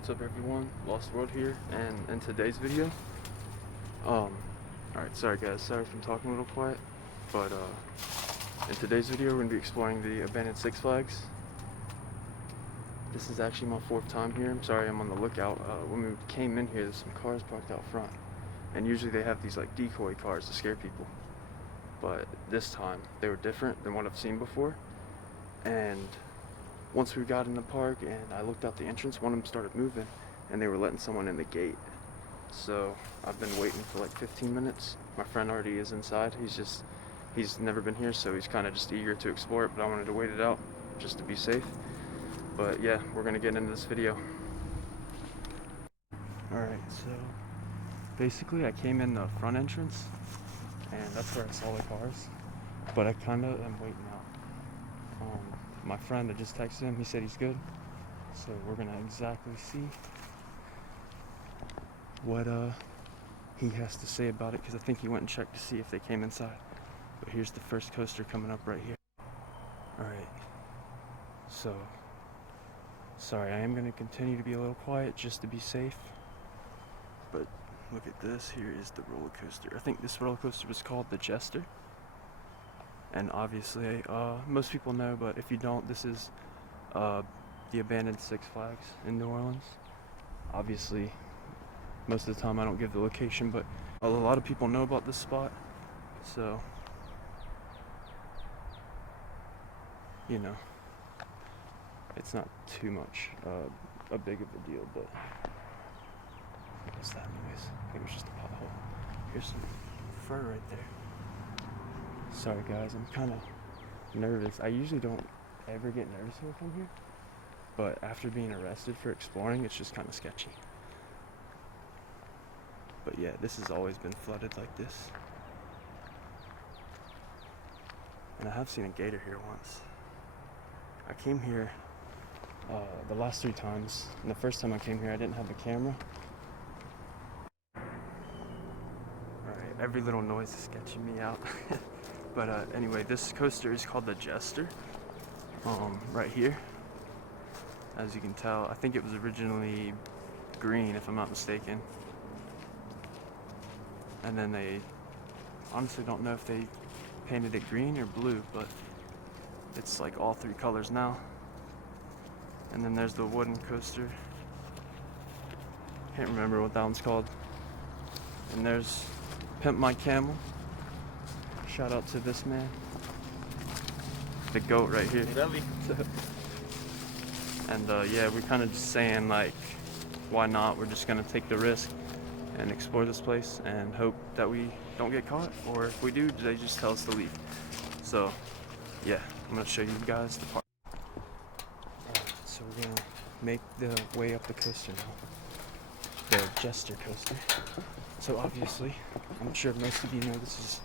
What's up everyone, Lost World here, and in today's video, alright, sorry guys, sorry if I'm talking a little quiet, but in today's video we're going to be exploring the abandoned Six Flags. This is actually my 4th time here. I'm sorry I'm on the lookout. When we came in here, there's some cars parked out front, and usually they have these like decoy cars to scare people, but this time they were different than what I've seen before. And once we got in the park and I looked out the entrance, one of them started moving and they were letting someone in the gate. So I've been waiting for like 15 minutes. My friend already is inside. He's never been here, so he's kind of just eager to explore it, but I wanted to wait it out just to be safe. But yeah, we're gonna get into this video. Alright, so basically I came in the front entrance and that's where I saw the cars, but I kind of am waiting out. My friend, I just texted him, he said he's good, so we're gonna exactly see what he has to say about it, because I think he went and checked to see if they came inside. But here's the first coaster coming up right here. Alright, so sorry, I am gonna continue to be a little quiet just to be safe, but look at this. Here is the roller coaster. I think this roller coaster was called the Jester. And obviously, most people know, but if you don't, this is the abandoned Six Flags in New Orleans. Obviously, most of the time I don't give the location, but a lot of people know about this spot. So, you know, it's not too much a big of a deal, but what's that noise? I think it was just a pothole. Here's some fur right there. Sorry guys, I'm kind of nervous. I usually don't ever get nervous when I come here, but after being arrested for exploring, it's just kind of sketchy. But yeah, this has always been flooded like this. And I have seen a gator here once. I came here the last 3 times, and the first time I came here I didn't have a camera. Alright, every little noise is sketching me out. But anyway, this coaster is called the Jester, right here. As you can tell, I think it was originally green, if I'm not mistaken. And then they, honestly don't know if they painted it green or blue, but it's like all 3 colors now. And then there's the wooden coaster. Can't remember what that one's called. And there's Pimp My Camel. Shout out to this man, the goat right here. And yeah, we're kind of just saying like, why not? We're just gonna take the risk and explore this place and hope that we don't get caught, or if we do, they just tell us to leave. So yeah, I'm gonna show you guys the park. Alright, so we're gonna make the way up the coaster now, the Jester coaster. So obviously, I'm sure most of you know this is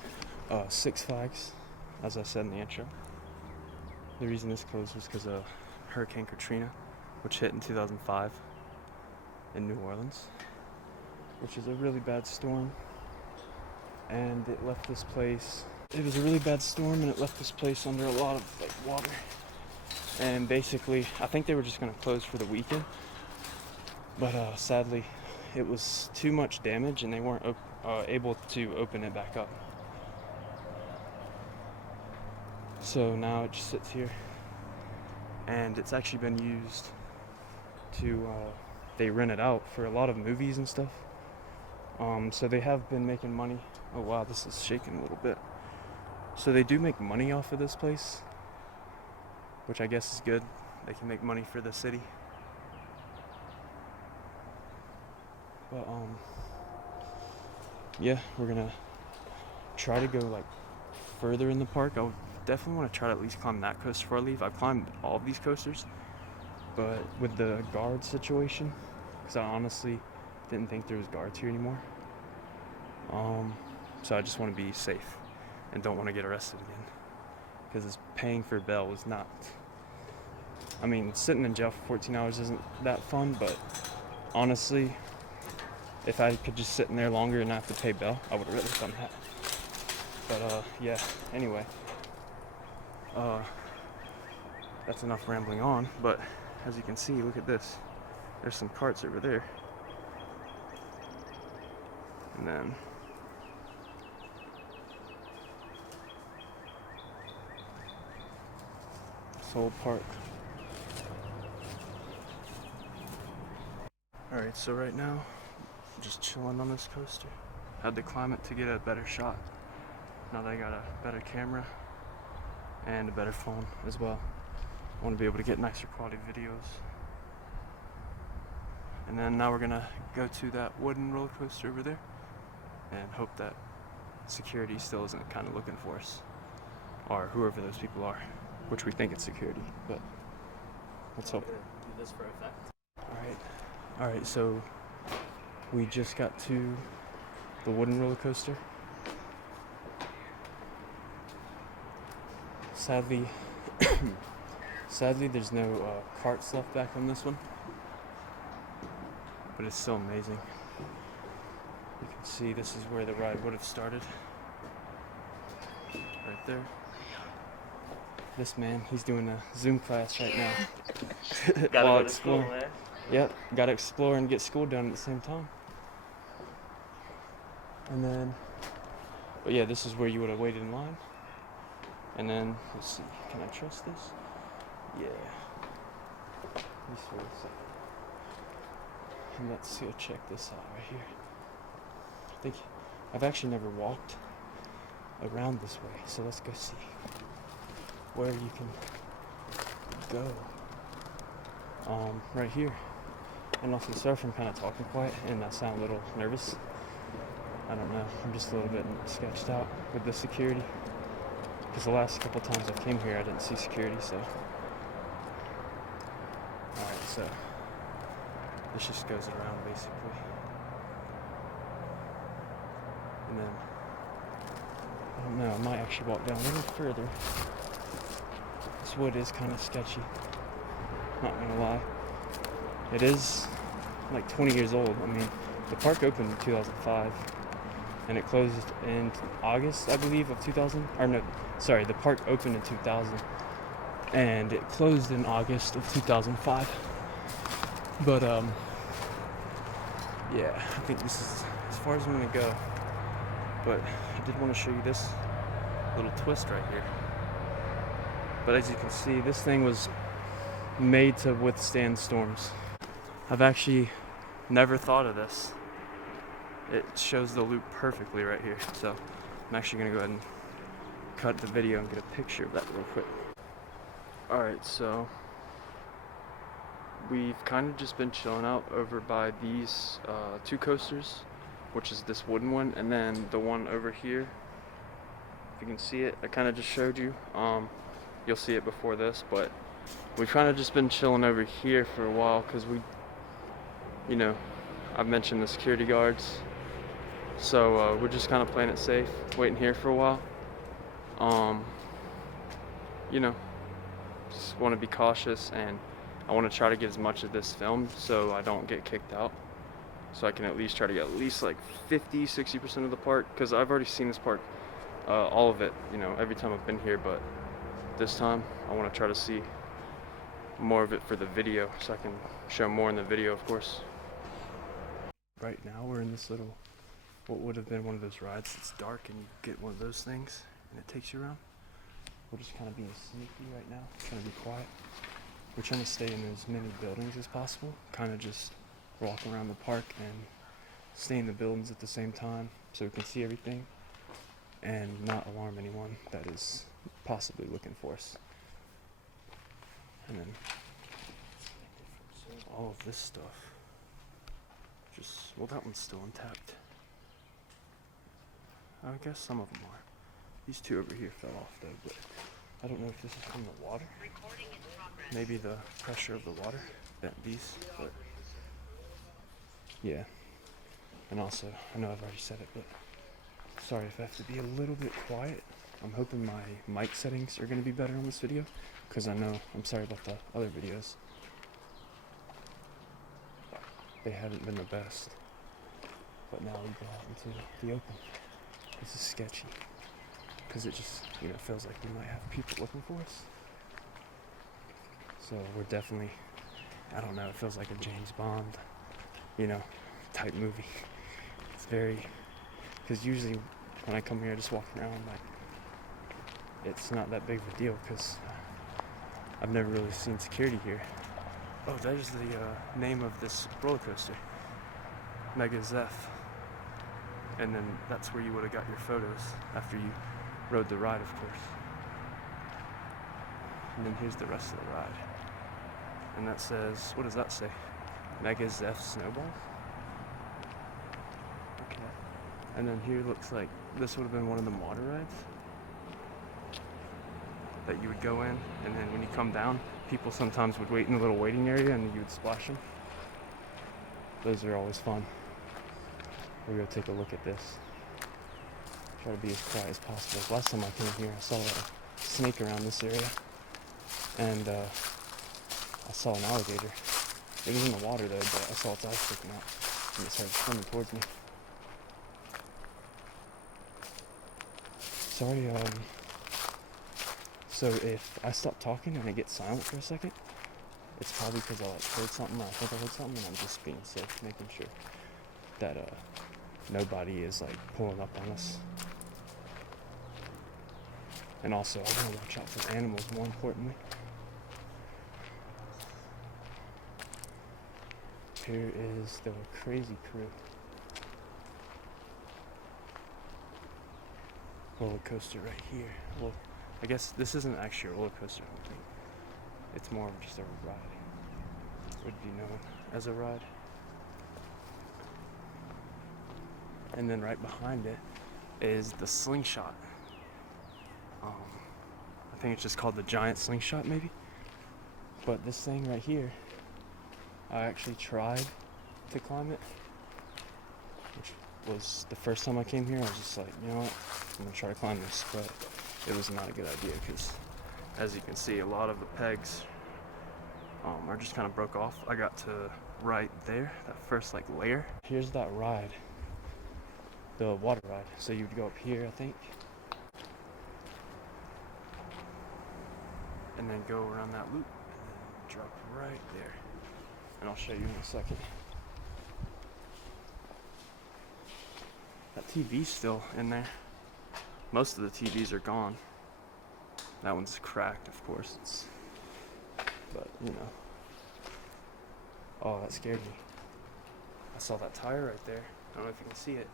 Six Flags, as I said in the intro. The reason this closed was because of Hurricane Katrina, which hit in 2005 in New Orleans, which is a really bad storm. And it left this place, it was a really bad storm, and it left this place under a lot of like water. And basically, I think they were just going to close for the weekend, but sadly, it was too much damage and they weren't able to open it back up. So now it just sits here, and it's actually been used to, they rent it out for a lot of movies and stuff. So they have been making money. Oh wow, this is shaking a little bit. So they do make money off of this place, which I guess is good. They can make money for the city. But yeah, we're gonna try to go like further in the park. I would definitely want to try to at least climb that coaster before I leave. I've climbed all of these coasters, but with the guard situation, because I honestly didn't think there was guards here anymore. So I just want to be safe and don't want to get arrested again, because this paying for bail was not, I mean, sitting in jail for 14 hours isn't that fun, but honestly, if I could just sit in there longer and not have to pay bail, I would have really done that. But yeah, anyway, that's enough rambling on. But as you can see, look at this. There's some carts over there. And then this whole park. Alright, so right now, I'm just chilling on this coaster. Had to climb it to get a better shot. Now that I got a better camera and a better phone as well. I want to be able to get nicer quality videos. And then now we're gonna go to that wooden roller coaster over there and hope that security still isn't kind of looking for us, or whoever those people are, which we think it's security, but let's hope. Do this for effect. Alright, so we just got to the wooden roller coaster. Sadly, there's no carts left back on this one, but it's still amazing. You can see this is where the ride would have started, right there. This man, he's doing a Zoom class right now. Gotta go to school, man. Yep, gotta explore and get school done at the same time. And then, but yeah, this is where you would have waited in line. And then, let's see, can I trust this? Yeah. Let me see what's up. And let's go check this out right here. I think I've actually never walked around this way, so let's go see where you can go. Right here. And also, sorry if I'm kind of talking quiet and I sound a little nervous. I don't know, I'm just a little bit sketched out with the security, because the last couple times I came here I didn't see security, so. Alright, so this just goes around basically. And then, I don't know, I might actually walk down a little further. This wood is kind of sketchy, not gonna lie. It is like 20 years old. I mean, the park opened in 2005 and it closed in August, I believe, of 2000. Or no, sorry, the park opened in 2000 and it closed in August of 2005. But yeah, I think this is as far as I'm gonna go. But I did want to show you this little twist right here. But as you can see, this thing was made to withstand storms. I've actually never thought of this. It shows the loop perfectly right here. So I'm actually gonna go ahead and cut the video and get a picture of that real quick. Alright, so we've kind of just been chilling out over by these two coasters, which is this wooden one and then the one over here. If you can see it, I kind of just showed you. You'll see it before this, but we've kind of just been chilling over here for a while because you know, I've mentioned the security guards, so we're just kind of playing it safe, waiting here for a while. You know, just want to be cautious, and I want to try to get as much of this filmed so I don't get kicked out, so I can at least try to get at least like 50-60% of the park, because I've already seen this park, all of it, you know, every time I've been here, but this time I want to try to see more of it for the video so I can show more in the video, of course. Right now we're in this little, what would have been one of those rides. It's dark and you get one of those things and it takes you around. We're just kind of being sneaky right now, trying to be quiet. We're trying to stay in as many buildings as possible, kind of just walk around the park and stay in the buildings at the same time so we can see everything and not alarm anyone that is possibly looking for us. And then all of this stuff, well, that one's still intact. I guess some of them are. These two over here fell off though, but I don't know if this is from the water. Maybe the pressure of the water bent these, but yeah. And also, I know I've already said it, but sorry if I have to be a little bit quiet. I'm hoping my mic settings are going to be better on this video, because I know, I'm sorry about the other videos. They haven't been the best. But now we go out into the open. This is sketchy, because it just, you know, feels like we might have people looking for us. So we're definitely I don't know, it feels like a James Bond, you know, type movie. It's very, because usually when I come here just walking around, like, it's not that big of a deal because I've never really seen security here. Oh, there's the name of this roller coaster, Mega Zeph. And then that's where you would have got your photos after you rode the ride, of course. And then here's the rest of the ride. And that says, what does that say? Mega Zeph Snowballs? Okay. And then here looks like this would have been one of them water rides that you would go in, and then when you come down, people sometimes would wait in the little waiting area and you would splash them. Those are always fun. We're gonna take a look at this. Try to be as quiet as possible. Last time I came here, I saw a snake around this area, and I saw an alligator. It was in the water though, but I saw its eyes sticking out, and it started swimming towards me. Sorry, so if I stop talking and it gets silent for a second, it's probably because I heard something, or I think I heard something, and I'm just being safe, making sure that nobody is pulling up on us. And also, I want to watch out for animals, more importantly. Here is the Crazy Crew roller coaster right here. Well, I guess this isn't actually a roller coaster, I don't think. It's more of just a ride. It would be known as a ride. And then right behind it is the slingshot. I think it's just called the giant slingshot, maybe. But this thing right here, I actually tried to climb it, which was the first time I came here. I was just like, you know what, I'm gonna try to climb this, but it was not a good idea because, as you can see, a lot of the pegs are just kind of broke off. I got to right there, that first layer. Here's that ride, the water ride. So you'd go up here, I think, and then go around that loop and then drop right there. And I'll show you in a second. That TV's still in there. Most of the TVs are gone. That one's cracked, of course. But you know. Oh, that scared me. I saw that tire right there. I don't know if you can see it.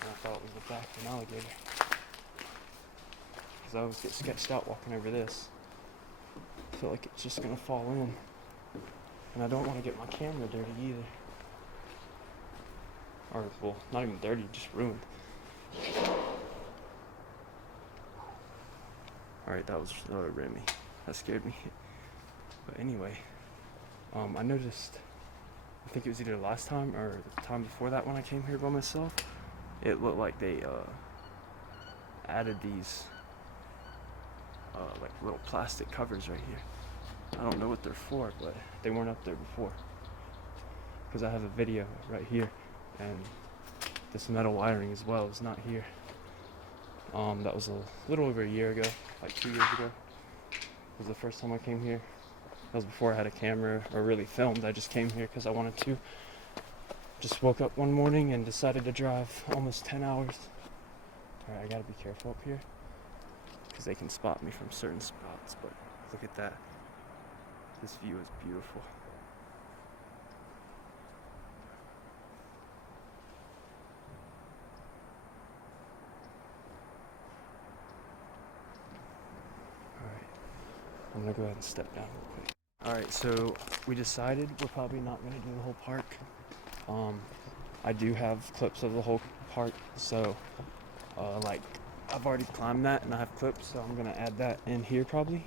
And I thought it was the back of an alligator. Because I always get sketched out walking over this. I feel like it's just gonna fall in. And I don't want to get my camera dirty either. Or, well, not even dirty, just ruined. Alright, that was another Remy. That scared me. But anyway, I noticed, I think it was either last time or the time before that when I came here by myself, it looked like they added these little plastic covers right here. I don't know what they're for, but they weren't up there before. Because I have a video right here, and this metal wiring as well is not here. That was a little over a year ago, like 2 years ago. It was the first time I came here. That was before I had a camera or really filmed. I just came here because I wanted to. Just woke up one morning and decided to drive almost 10 hours. Alright, I gotta be careful up here because they can spot me from certain spots, but look at that. This view is beautiful. Alright, I'm gonna go ahead and step down real quick. Alright, so we decided we're probably not gonna do the whole park. I do have clips of the whole park, so I've already climbed that and I have clips, so I'm gonna add that in here probably.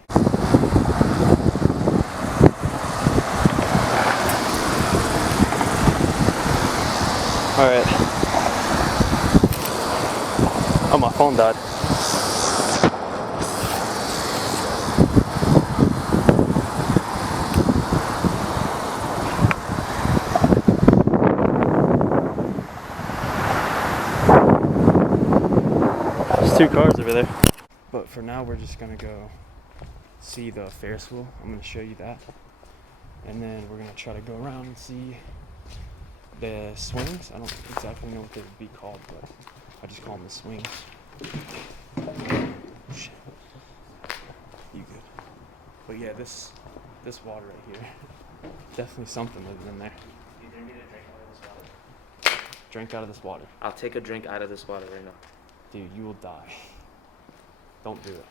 Alright. Oh, my phone died. There's 2 cars over there. But for now, we're just gonna go see the Ferris wheel. I'm gonna show you that. and then we're gonna try to go around and see the swings. I don't exactly know what they would be called, but I just call them the swings. Shit. You good? But yeah, this water right here, definitely something living in there. You didn't need a drink out of this water? Drink out of this water. I'll take a drink out of this water right now. Dude, you will die. Don't do it.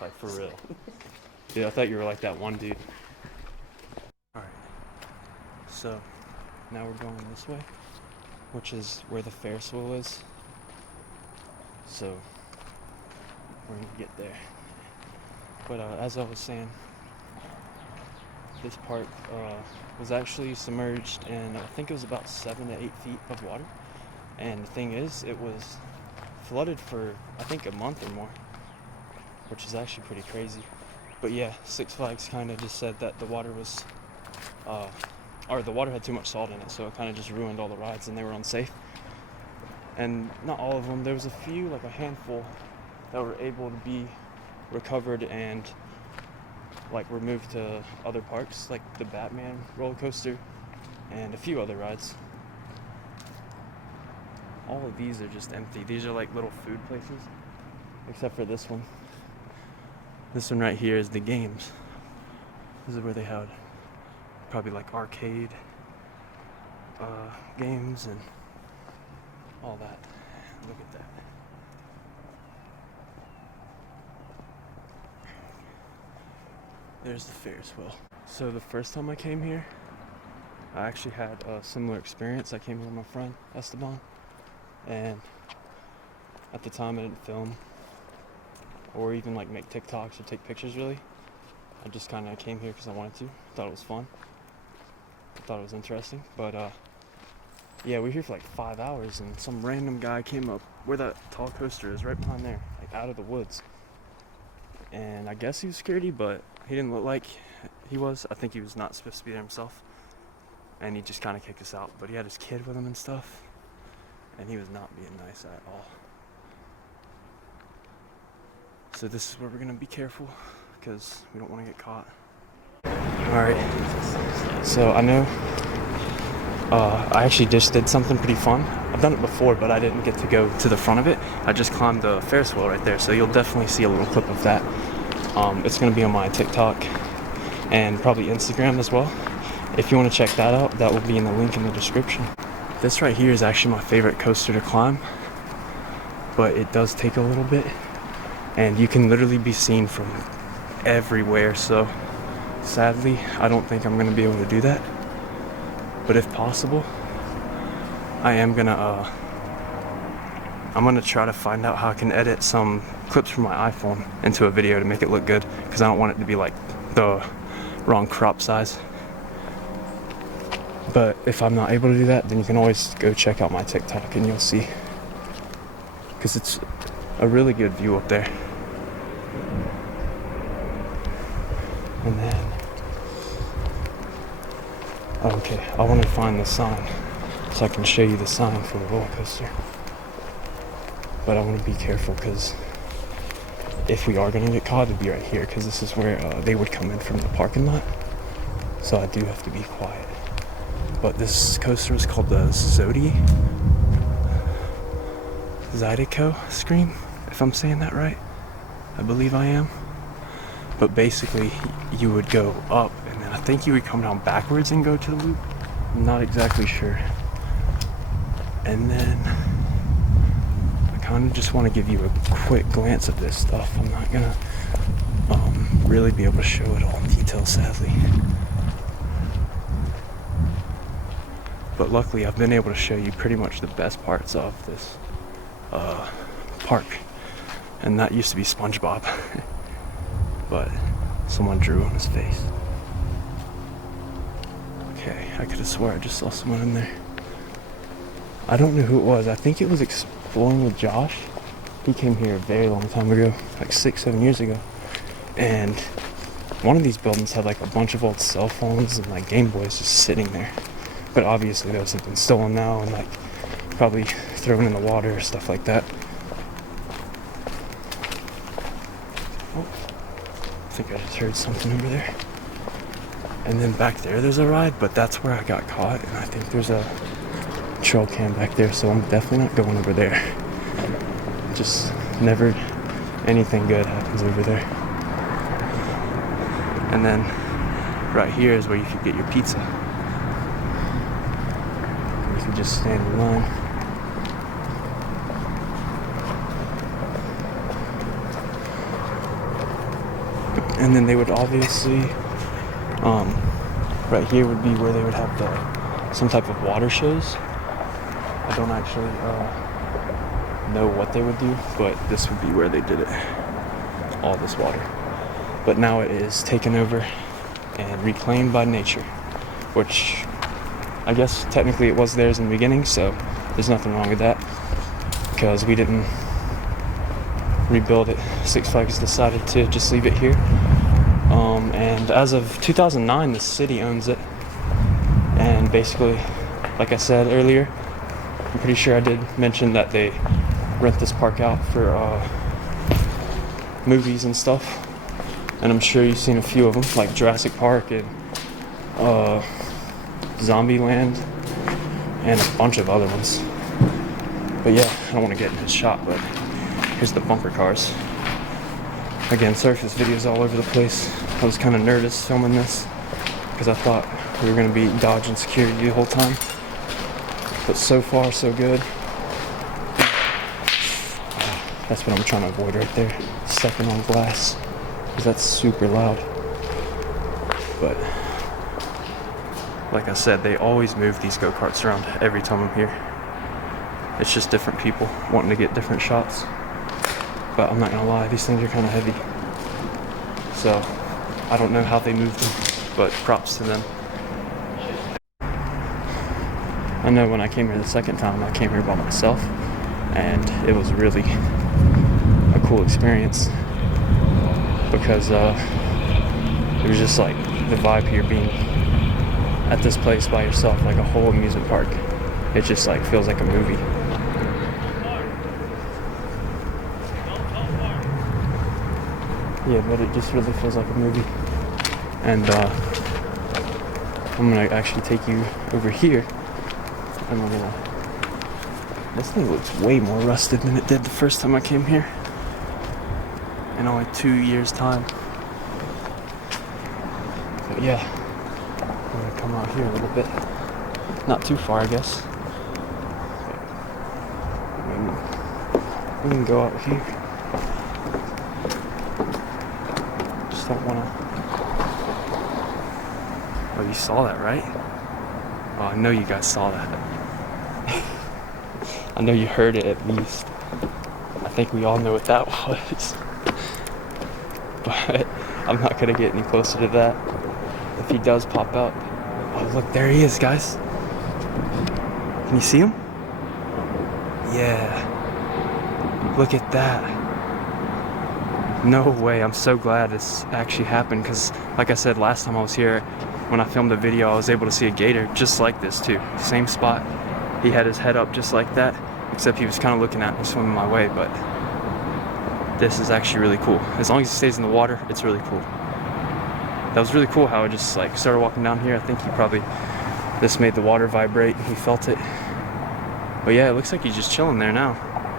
Like, for real. Dude, I thought you were like that one dude. Alright. So, now we're going this way, which is where the Ferris wheel is. So, we're gonna get there. But as I was saying, this part was actually submerged in, I think it was about 7 to 8 feet of water. And the thing is, it was flooded for, I think, a month or more, which is actually pretty crazy. But yeah, Six Flags kind of just said that the water was, or the water had too much salt in it, so it kind of just ruined all the rides and they were unsafe. And not all of them, there was a few, like a handful, that were able to be recovered and like removed to other parks, like the Batman roller coaster and a few other rides. All of these are just empty. These are like little food places, except for this one. This one right here is the games. This is where they had probably like arcade games and all that. Look at that. There's the Ferris wheel. So the first time I came here, I actually had a similar experience. I came here with my friend, Esteban, and at the time I didn't film or even like make TikToks or take pictures really. I just kind of came here because I wanted to. Thought it was fun. I thought it was interesting. But yeah, we were here for like 5 hours and some random guy came up where that tall coaster is, right behind there, like out of the woods. And I guess he was scaredy, but he didn't look like he was. I think he was not supposed to be there himself. And he just kind of kicked us out. But he had his kid with him and stuff. And he was not being nice at all. So this is where we're going to be careful because we don't want to get caught. Alright. So I know I actually just did something pretty fun. I've done it before, but I didn't get to go to the front of it. I just climbed the Ferris wheel right there. So you'll definitely see a little clip of that. It's going to be on my TikTok and probably Instagram as well. If you want to check that out, that will be in the link in the description. This right here is actually my favorite coaster to climb, but it does take a little bit, and you can literally be seen from everywhere. So sadly, I don't think I'm going to be able to do that. But if possible, I'm gonna try to find out how I can edit some clips from my iPhone into a video to make it look good, because I don't want it to be like the wrong crop size. But if I'm not able to do that, then you can always go check out my TikTok and you'll see, because it's a really good view up there. And then okay, I want to find the sign so I can show you the sign for the roller coaster. But I want to be careful because if we are going to get caught, it'd be right here, because this is where they would come in from the parking lot. So I do have to be quiet. But this coaster is called the Zydeco Scream, if I'm saying that right. I believe I am. But basically, you would go up, and then I think you would come down backwards and go to the loop. I'm not exactly sure. And then I kind of just want to give you a quick glance of this stuff. I'm not gonna really be able to show it all in detail, sadly. But luckily, I've been able to show you pretty much the best parts of this park. And that used to be SpongeBob. But someone drew on his face. Okay, I could have swore I just saw someone in there. I don't know who it was. I think it was Exploring with Josh. He came here a very long time ago, like 6-7 years ago. And one of these buildings had like a bunch of old cell phones and like Game Boys just sitting there. But obviously those have been stolen now and like probably thrown in the water or stuff like that. Oh, I think I just heard something over there. And then back there's a ride, but that's where I got caught, and I think there's a trail cam back there, so I'm definitely not going over there. Just never anything good happens over there. And then right here is where you could get your pizza. You could just stand in line. And then they would obviously, right here would be where they would have some type of water shows. I don't actually know what they would do, but this would be where they did it. All this water. But now it is taken over and reclaimed by nature, which I guess technically it was theirs in the beginning, so there's nothing wrong with that because we didn't rebuild it. Six Flags decided to just leave it here. And as of 2009, the city owns it. And basically, like I said earlier, I'm pretty sure I did mention that they rent this park out for movies and stuff. And I'm sure you've seen a few of them, like Jurassic Park and Zombieland and a bunch of other ones. But yeah, I don't want to get in his shot, but here's the bumper cars. Again, surface videos all over the place. I was kind of nervous filming this because I thought we were going to be dodging security the whole time. But so far, so good. That's what I'm trying to avoid right there. Stepping on glass, because that's super loud. But like I said, they always move these go-karts around every time I'm here. It's just different people wanting to get different shots. But I'm not gonna lie, these things are kind of heavy. So I don't know how they move them, but props to them. I know when I came here the second time, I came here by myself, and it was really a cool experience because it was just like the vibe here being at this place by yourself, like a whole amusement park. It just like feels like a movie. Yeah, but it just really feels like a movie. And I'm gonna actually take you over here, and we're gonna. This thing looks way more rusted than it did the first time I came here. In only 2 years' time. But yeah, I'm gonna come out here a little bit. Not too far, I guess. We can go out here. Just don't wanna. Oh, you saw that, right? Oh, I know you guys saw that. I know you heard it at least. I think we all know what that was. But I'm not gonna get any closer to that. If he does pop out. Oh, look, there he is, guys. Can you see him? Yeah. Look at that. No way. I'm so glad this actually happened because, like I said, last time I was here, when I filmed the video, I was able to see a gator just like this too. Same spot. He had his head up just like that, except he was kind of looking at me swimming my way, but this is actually really cool. As long as he stays in the water, it's really cool. That was really cool how I just like started walking down here. I think this made the water vibrate. He felt it. But yeah, it looks like he's just chilling there now.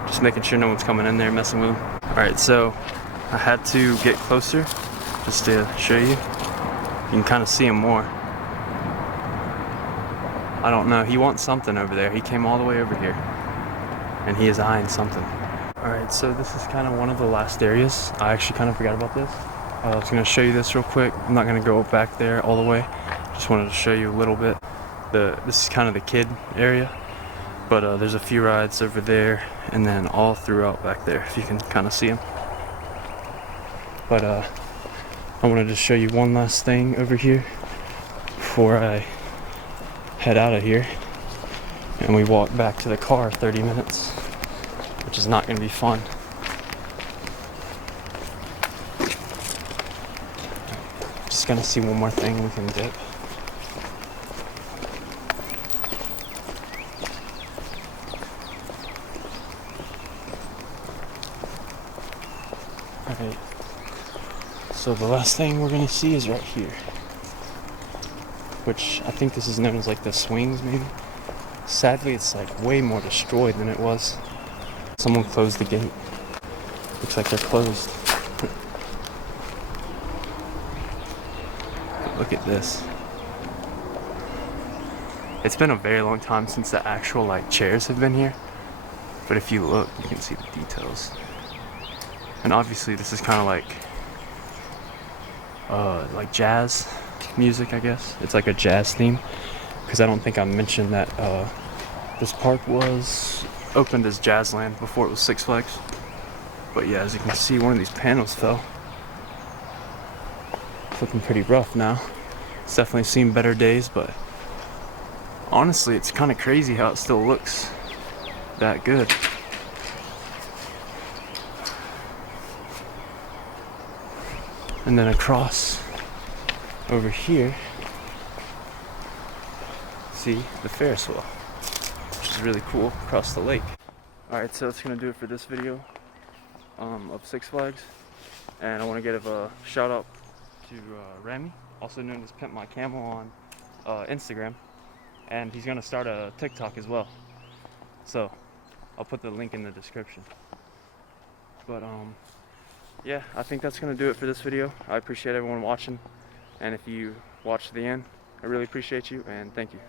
Just making sure no one's coming in there messing with him. Alright, so I had to get closer just to show you. You can kind of see him more. I don't know, he wants something over there. He came all the way over here. And he is eyeing something. Alright, so this is kind of one of the last areas. I actually kind of forgot about this. I was going to show you this real quick. I'm not going to go back there all the way. Just wanted to show you a little bit. This is kind of the kid area. But there's a few rides over there and then all throughout back there, if you can kind of see them. But I wanted to show you one last thing over here before I head out of here. And we walk back to the car 30 minutes, which is not going to be fun. Just going to see one more thing we can dip. Alright, so the last thing we're going to see is right here. which I think this is known as like the swings maybe. Sadly, it's like way more destroyed than it was. Someone closed the gate. Looks like they're closed. Look at this. It's been a very long time since the actual like chairs have been here, but if you look, you can see the details. And obviously this is kind of like jazz music, I guess. It's like a jazz theme, because I don't think I mentioned that this park was opened as Jazzland before it was Six Flags. But yeah, as you can see, one of these panels fell. It's looking pretty rough now. It's definitely seen better days, but honestly, it's kind of crazy how it still looks that good. And then across over here, see the Ferris wheel, which is really cool, across the lake. Alright, so that's gonna do it for this video of Six Flags. And I want to give a shout out to Remy, also known as Pimp My Camel on Instagram. And he's gonna start a TikTok as well. So I'll put the link in the description. But yeah, I think that's gonna do it for this video. I appreciate everyone watching, and if you watched to the end, I really appreciate you, and thank you.